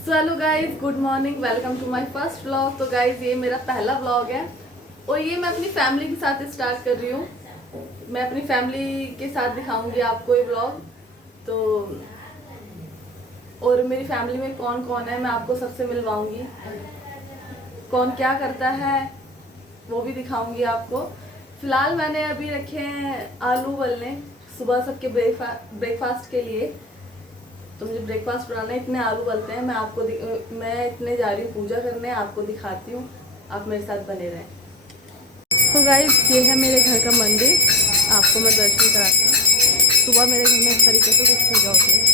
So hello guys, good morning, welcome to my first vlog. तो guys ये मेरा पहला व्लॉग है और ये मैं अपनी फैमिली के साथ स्टार्ट कर रही हूँ। मैं अपनी फैमिली के साथ दिखाऊंगी आपको ये व्लॉग। तो और मेरी फैमिली में कौन कौन है मैं आपको सबसे मिलवाऊंगी, कौन क्या करता है वो भी दिखाऊंगी आपको। फिलहाल मैंने अभी रखे हैं आलू उबलने सुबह सबके ब्रेकफास्ट के लिए। तो मुझे ब्रेकफास्ट बनाना है, इतने आलू उबलते हैं। मैं इतने जा रही हूँ पूजा करने, आपको दिखाती हूँ, आप मेरे साथ बने रहें। तो गाइस ये है मेरे घर का मंदिर, आपको मैं दर्शन कराती हूँ। सुबह मेरे घर में इस तरीके से कुछ पूजा होती है।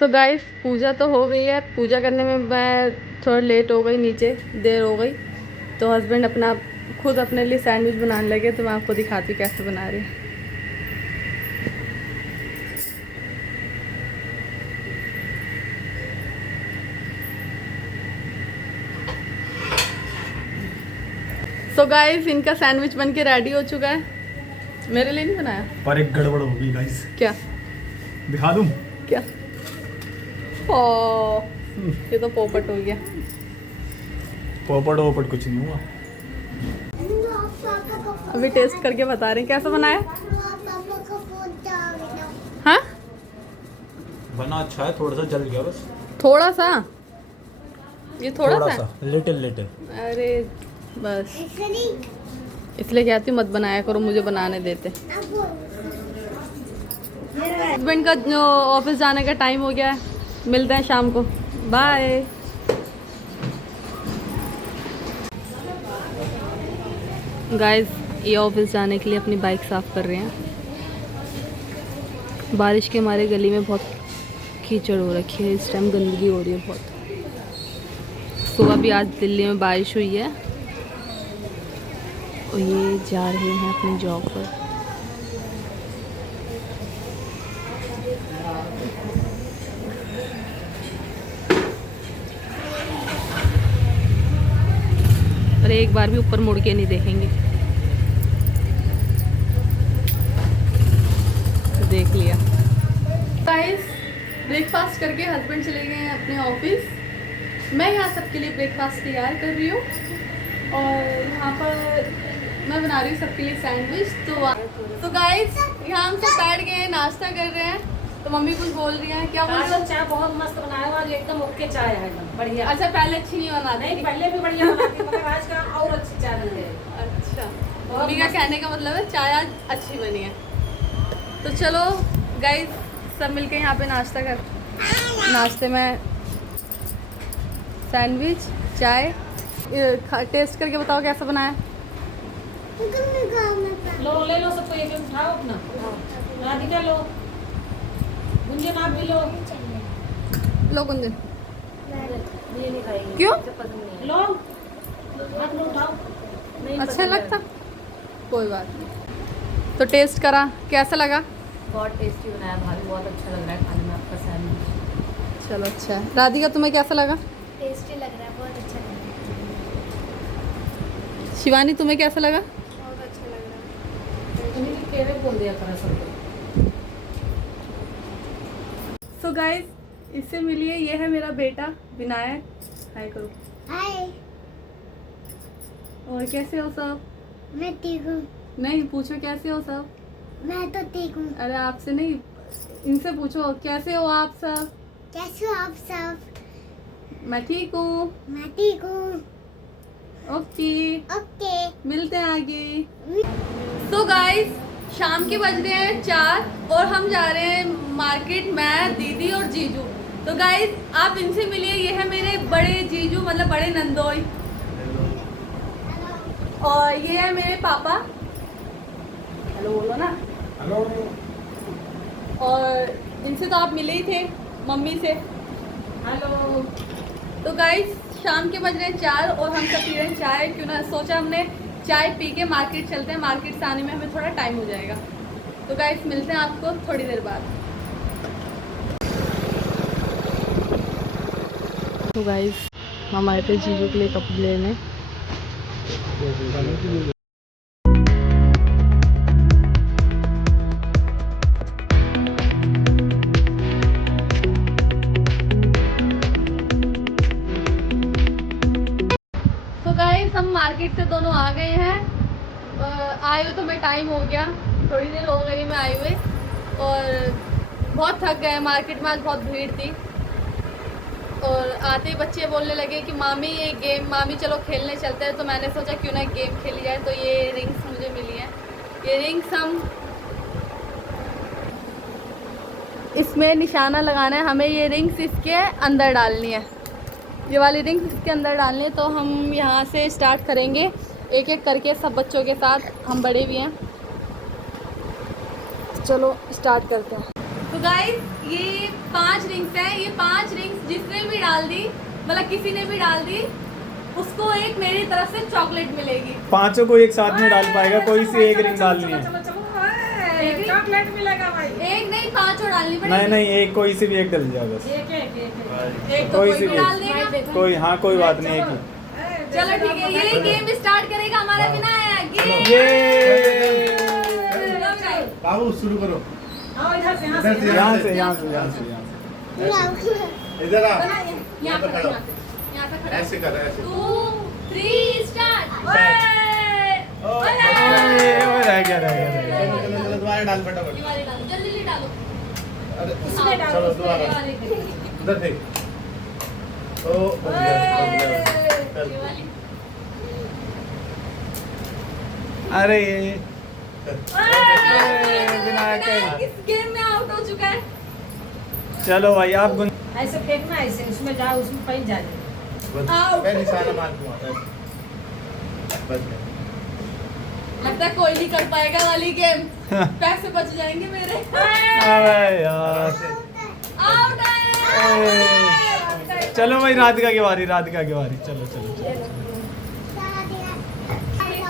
तो गाइस पूजा तो हो गई है। पूजा करने में मैं थोड़ा लेट हो गई, नीचे देर हो गई। तो हस्बैंड खुद अपने लिए सैंडविच बनाने लगे। तो मैं आपको दिखाती हूँ कैसे बना रही हूँ। सो गाइस इनका सैंडविच बन के रेडी हो चुका है। मेरे लिए नहीं बनाया पर एक गड़बड़ हो गई गाइस। क्या? दिखा दूं क्या? ओ ये तो पोपट हो गया। पोपट वोपट कुछ नहीं हुआ। अभी टेस्ट करके बता रहे हैं कैसा बनाया। हाँ बना अच्छा है, थोड़ा सा जल गया बस। थोड़ा सा, ये थोड़ा सा लिटिल लिटिल। अरे बस इसलिए कहती हूँ मत बनाया करो, मुझे बनाने देते। हस्बैंड का ऑफिस जाने का टाइम हो गया है, मिलते हैं शाम को, बाय। गाइस ये ऑफिस जाने के लिए अपनी बाइक साफ़ कर रहे हैं। बारिश के हमारे गली में बहुत कीचड़ हो रखी है, इस टाइम गंदगी हो रही है बहुत। सुबह भी आज दिल्ली में बारिश हुई है और ये जा रहे हैं अपनी जॉब पर। और एक बार भी ऊपर मुड़ के नहीं देखेंगे। देख लिया। गाइस ब्रेकफास्ट करके हस्बैंड चले गए हैं अपने ऑफिस। मैं यहाँ सबके लिए ब्रेकफास्ट तैयार कर रही हूँ और यहाँ पर मैं बना रही हूँ सबके लिए सैंडविच। तो गाइस यहाँ हम सब बैठ गए हैं, नाश्ता कर रहे हैं। तो मम्मी कुछ बोल रही है, क्या बोल रही है? चाय बहुत मस्त बनाया हुआ, एकदम ओके चाय है, एकदम बढ़िया। अच्छा पहले अच्छी नहीं बनाती? नहीं पहले भी बढ़िया बनाती, मगर आज का और अच्छी चाय बन गई। अच्छा मम्मी का कहने का मतलब है चाय आज अच्छी बनी है। तो चलो गाइस सब मिलके यहाँ पे नाश्ता कर। नाश्ते में सैंडविच, चाय। टेस्ट करके बताओ कैसा बनाया। लो ले लो सबको, एक उठाओ अपना। राधिका लो, गुंजन आप भी लो। लो गुंजन। ये नहीं खाएंगे, क्यों? लो हाथ में उठाओ। नहीं अच्छा पसंद लगता? है। कोई बात नहीं। तो टेस्ट करा, कैसा लगा? बहुत टेस्टी बनाया भाभी, बहुत अच्छा लग रहा है खाने में आपका सैंडविच। चलो अच्छा है। राधिका तुम्हें कैसा लगा? टेस्टी लग रहा है, बहुत अच्छा लग रहा शिवानी तुम्हें कैसा लगा? है, बहुत अच्छा लग रहा है। तुम्हें केवे बोल दिया करा सबको। सो गाइस इससे मिलिए, ये है मेरा बेटा विनायक। हाय करो। हाय, और कैसे हो सब? मैं ठीक हूँ। नहीं पूछो कैसे हो सब। मैं तो ठीक हूँ। अरे आपसे नहीं, इनसे पूछो कैसे हो आप सब। कैसे हो आप सब? मैं ठीक हूँ। मैं ठीक हूँ। Okay okay. मिलते हैं आगे। तो गाइस शाम के बज रहे हैं 4 और हम जा रहे हैं मार्केट, मैं, दीदी और जीजू। तो गाइस आप इनसे मिलिए, ये है मेरे बड़े जीजू, मतलब बड़े नंदोई। और ये है मेरे पापा, हेलो बोलो ना। हेलो। और इनसे तो आप मिले ही थे, मम्मी से। हेलो। तो गाइस शाम के बज रहे हैं 4 और हम सब पी रहे हैं चाय। क्यों ना सोचा हमने चाय पी के मार्केट चलते हैं, मार्केट से आने में हमें थोड़ा टाइम हो जाएगा। तो गाइस मिलते हैं आपको थोड़ी देर बाद। तो गाइस हम आए थे जीजू के लिए कपड़े लेने। तो गाइस हम मार्केट से दोनों आ गए हैं। आए हुए तो मैं टाइम हो गया, थोड़ी देर हो गई मैं आए हुए, और बहुत थक गए। मार्केट में आज बहुत भीड़ थी। और आते ही बच्चे बोलने लगे कि मामी ये गेम, मामी चलो खेलने चलते हैं। तो मैंने सोचा क्यों ना गेम खेली जाए। तो ये रिंग्स मुझे मिली हैं। ये रिंग्स हम इसमें निशाना लगाना है हमें। ये रिंग्स इसके अंदर डालनी है, ये वाली रिंग्स इसके अंदर डालनी है। तो हम यहाँ से स्टार्ट करेंगे एक एक करके सब बच्चों के साथ, हम बड़े भी हैं। चलो स्टार्ट करते हैं। तो गाइस ये 5 रिंग्स हैं। ये 5 रिंग्स जिसने भी डाल दी, मतलब किसी ने भी डाल दी, उसको एक मेरी तरफ से चॉकलेट मिलेगी। पांचों को एक साथ में डाल पाएगा, कोई सी एक रिंग डालनी है। चॉकलेट मिलेगा भाई। एक नहीं, 5 और डालनी पड़ेगी। नहीं नहीं, एक कोई सी भी एक डल जाओ बस। एक तो कोई कोई सी भी भी डाल देगा। कोई, हाँ कोई बात नहीं, एक ही। चलो ठीक है, ये गेम स्टार्ट करेगा हमारा विनायक। ये बाबू शुरू करो। आओ इधर से, इधर से, यहाँ से यहाँ से यहाँ से यहाँ से। इधर आ। यहाँ पर खड़ा। यहाँ पे खड़ा। ऐसे कर, ऐसे। 2 3 स्टार्ट। ओए, ओए, रह गया रह गया रह गया। चलो चलो चलो, दोबारा डाल फटाफट। ये वाली डालो, जल्दी जल्दी डालो। अरे उसमें डालो, चलो उसमें दोबारा ये वाली देखो। उधर देख। ओ हो गया, हो गया। चल। ये वाली। अरे ये विनायक है। इस गेम में आउट हो चुका है। चलो भाई आप गुन ऐसे फेंकना, ऐसे उसमें जाओ, उसमें कहीं जा रहे। बस, आओ। मैं निशाना मार दूंगा ऐसे। बस मैं। लगता है कोई नहीं कर पाएगा वाली गेम। पैसे बच जाएंगे मेरे। अबे यार। आउट है। चलो भाई राधिका की बारी, राधिका की बारी। चलो चलो चलो।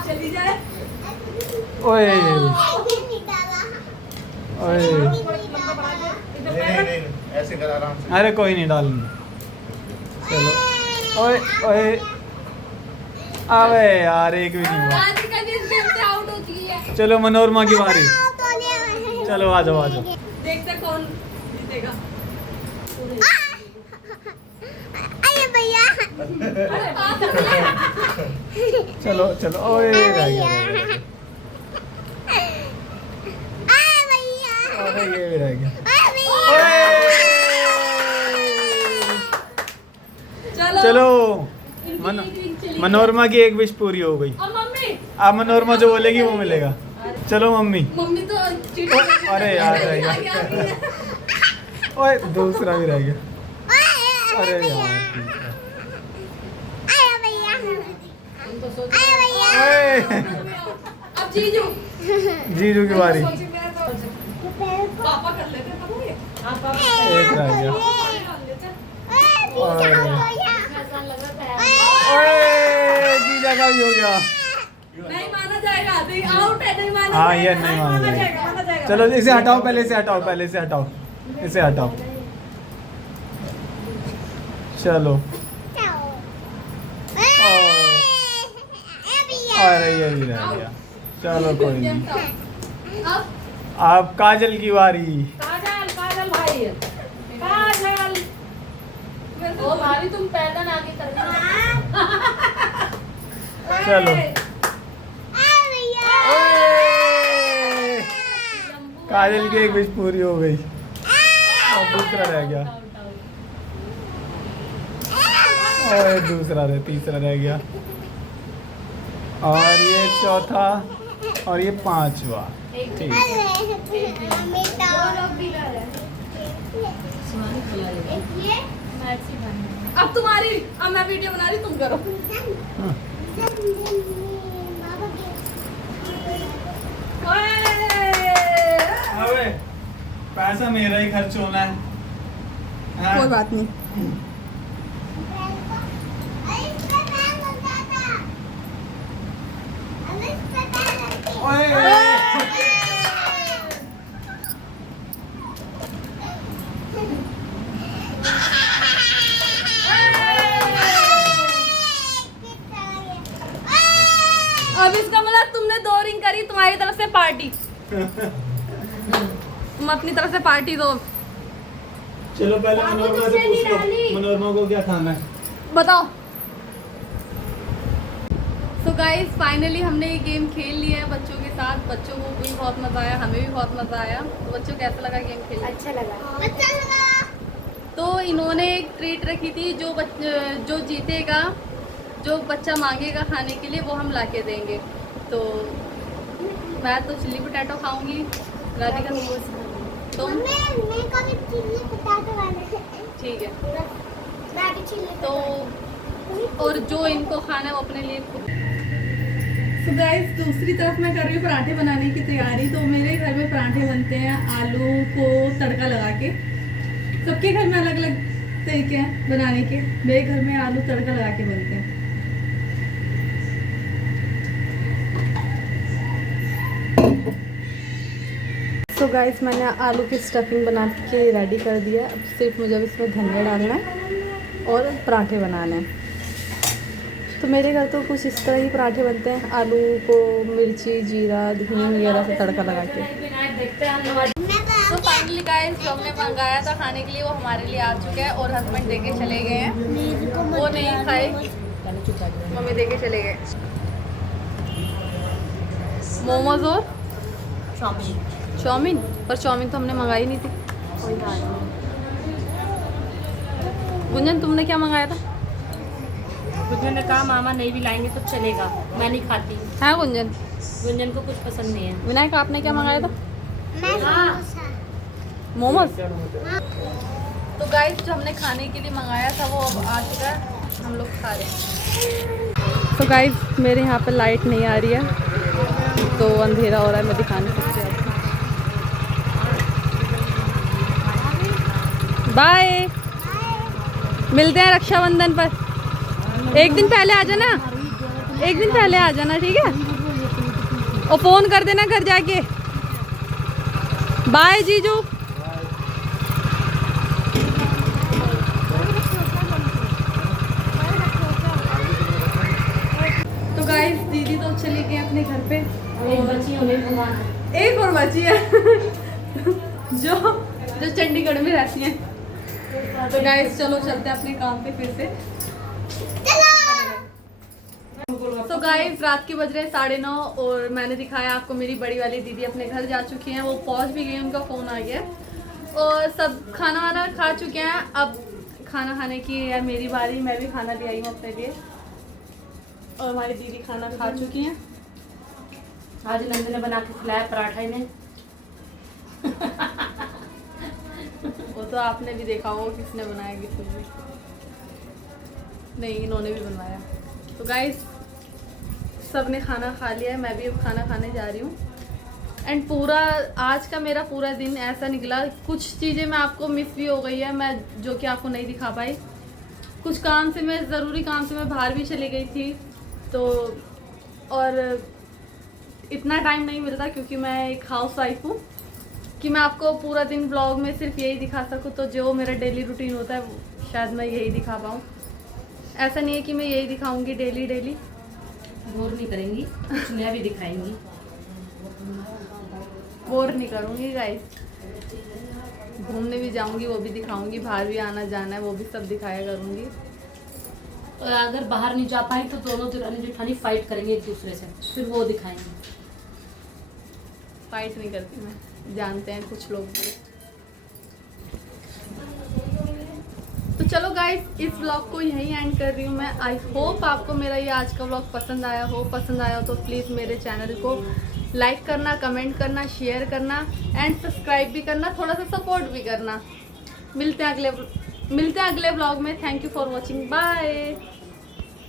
चली जाए। ओए ओए, नहीं नहीं, ऐसे कर आराम से। अरे कोई नहीं डालूंगा। चलो ओए ओए, अबे यार एक भी नहीं हुआ। राधिका जी इस गेम से आउट हो चुकी है। चलो मनोरमा की बारी। चलो आ जाओ आ जाओ। देखते हैं कौन जीतेगा। अरे भैया, अरे पास हो गया। चलो चलो, ओए रह गया रह गया। अरे भैया, अरे ये भी रह गया। अरे भैया। चलो चलो इनकी मन- एक रिंग चली गई। मनोरमा की एक विश पूरी हो गई। अब मम्मी, अब मनोरमा जो बोलेगी वो मिलेगा। चलो मम्मी। मम्मी तो चीटिंग। अरे यार, रह गया। आ गया। ओए दूसरा भी रह गया। अरे अरे यार भैया, तुम तो सोच अरे भैया। ओए, अब जीजू। जीजू की बारी। पापा कर लेते हैं मम्मी। आप आप एक रह गया। अरे ओए जीजा का भी हो गया। नहीं माना जाएगा, नहीं आउट है, नहीं माना हाँ ये जाएगा। नहीं माना माना जाएगा। जाएगा, माना जाएगा। चलो इसे हटाओ, पहले से हटाओ, पहले से हटाओ, इसे हटाओ। चलो अरे ये भी रह गया। चलो कोई नहीं। अब अब काजल की बारी। काजल, काजल भाई, काजल। ओ भाभी तुम पैदल आगे करना। चलो ओए, काजल की एक विश पूरी हो गई। अब दूसरा रह गया। और दूसरा रह, तीसरा रह गया, और ये चौथा, और ये पांचवा। ठीक। अब तुम्हारी, अब मैं वीडियो बना रही, तुम करो। हाँ। पैसा मेरा ही खर्च होना है। हाँ? कोई बात नहीं। ओए, अब इसका मतलब तुमने 2 रिंग करी, तुम्हारी तरफ से पार्टी। तुम अपनी तरफ से पार्टी दो। चलो पहले मनोरमा से पूछ लो, मनोरमा को क्या खाना है। बताओ। सो गाइस फाइनली हमने ये गेम खेल लिया है बच्चों के साथ। बच्चों को भी बहुत मज़ा आया, हमें भी बहुत मज़ा आया। तो बच्चों कैसा लगा गेम खेल? अच्छा लगा। तो इन्होंने एक ट्रीट रखी थी, जो जीतेगा, जो बच्चा मांगेगा खाने के लिए वो हम ला के देंगे। तो मैं तो चिल्ली पोटैटो खाऊंगी, राधिका तुम? मैं कभी चिल्ली पोटैटो वाले ठीक है। मैं भी चिल्ली तो और जो इनको खाना है वो अपने लिए खुद। So guys, दूसरी तरफ मैं कर रही हूँ पराठे बनाने की तैयारी। तो मेरे घर में पराठे बनते हैं आलू को तड़का लगा के। सबके घर में अलग अलग तरीके हैं बनाने के। मेरे घर में आलू तड़का लगा के बनते हैं। तो गाइस मैंने आलू की स्टफिंग बना के रेडी कर दिया। अब सिर्फ मुझे इसमें धनिया डालना है और पराठे बनाने हैं। तो मेरे घर तो कुछ इस तरह ही पराठे बनते हैं, आलू को मिर्ची जीरा धनिया वगैरह से तड़का लगा के। तो फाइनली गाइस जो हमने मंगाया था खाने के लिए वो हमारे लिए आ चुका है और हस्बैंड देके चले गए हैं। वो नहीं खाए, मम्मी देके चले गए। मोमोज और चाउमीन, पर चाउमीन तो हमने मंगाई नहीं थी। गुंजन तुमने क्या मंगाया था? गुंजन ने कहा मामा नहीं भी लाएंगे तो चलेगा, मैं नहीं खाती। हाँ गुंजन। गुंजन को कुछ पसंद नहीं है। विनायक आपने क्या मंगाया था? मैं मोमोज। तो गाइस जो हमने खाने के लिए मंगाया था वो अब आ चुका है, हम लोग खा रहे हैं। तो गाइस मेरे यहाँ पे लाइट नहीं आ रही है तो अंधेरा हो रहा है, मैं दिखा नहीं सकती आपको। बाय, मिलते हैं रक्षाबंधन पर। एक दिन पहले आ जाना, एक दिन पहले आ जाना, ठीक है? और फ़ोन कर देना घर जाके। बाय जीजू। तो गाइस दीदी तो चली गई अपने घर पे, एक बच्ची उन्हें घुमाना। एक और बची है जो चंडीगढ़ में रहती है। तो गाइस चलो चलते हैं अपने काम पे फिर से। तो गाइस रात के बज रहे 9:30 और मैंने दिखाया आपको मेरी बड़ी वाली दीदी अपने घर जा चुकी हैं। वो पहुंच भी गई, उनका फ़ोन आ गया और सब खाना वाना खा चुके हैं। अब खाना खाने की है मेरी बारी, मैं भी खाना ले आई हूँ अपने लिए और हमारी दीदी खाना खा चुकी हैं। आज नंद ने बना के खिलाया पराठा इन्हें। वो तो आपने भी देखा होगा किसने बनाया, किसने भी नहीं, इन्होंने भी बनवाया। तो गाइस सब ने खाना खा लिया है, मैं भी अब खाना खाने जा रही हूँ। एंड पूरा आज का मेरा पूरा दिन ऐसा निकला, कुछ चीज़ें मैं आपको मिस भी हो गई है, मैं जो कि आपको नहीं दिखा पाई। कुछ काम से मैं ज़रूरी काम से मैं बाहर भी चली गई थी, तो और इतना टाइम नहीं मिलता क्योंकि मैं एक हाउस वाइफ हूँ कि मैं आपको पूरा दिन ब्लॉग में सिर्फ यही दिखा सकूँ। तो जो मेरा डेली रूटीन होता है शायद मैं यही दिखा पाऊँ। ऐसा नहीं है कि मैं यही दिखाऊंगी डेली। बोर नहीं करेंगी, कुछ नया भी दिखाएंगी। बोर नहीं करूँगी गाइस, घूमने भी जाऊँगी वो भी दिखाऊँगी, बाहर भी आना जाना है वो भी सब दिखाया करूँगी। और अगर बाहर नहीं जा पाए तो दोनों दुल्हन जेठानी फाइट करेंगे एक दूसरे से, फिर वो दिखाएंगे। फाइट नहीं करती मैं, जानते हैं कुछ लोग। तो चलो गाइस इस व्लॉग को यहीं एंड कर रही हूँ मैं। आई होप आपको मेरा ये आज का व्लॉग पसंद आया हो। पसंद आया हो तो प्लीज़ मेरे चैनल को लाइक करना, कमेंट करना, शेयर करना एंड सब्सक्राइब भी करना, थोड़ा सा सपोर्ट भी करना। मिलते हैं अगले व्लॉग में। Thank you for watching, bye.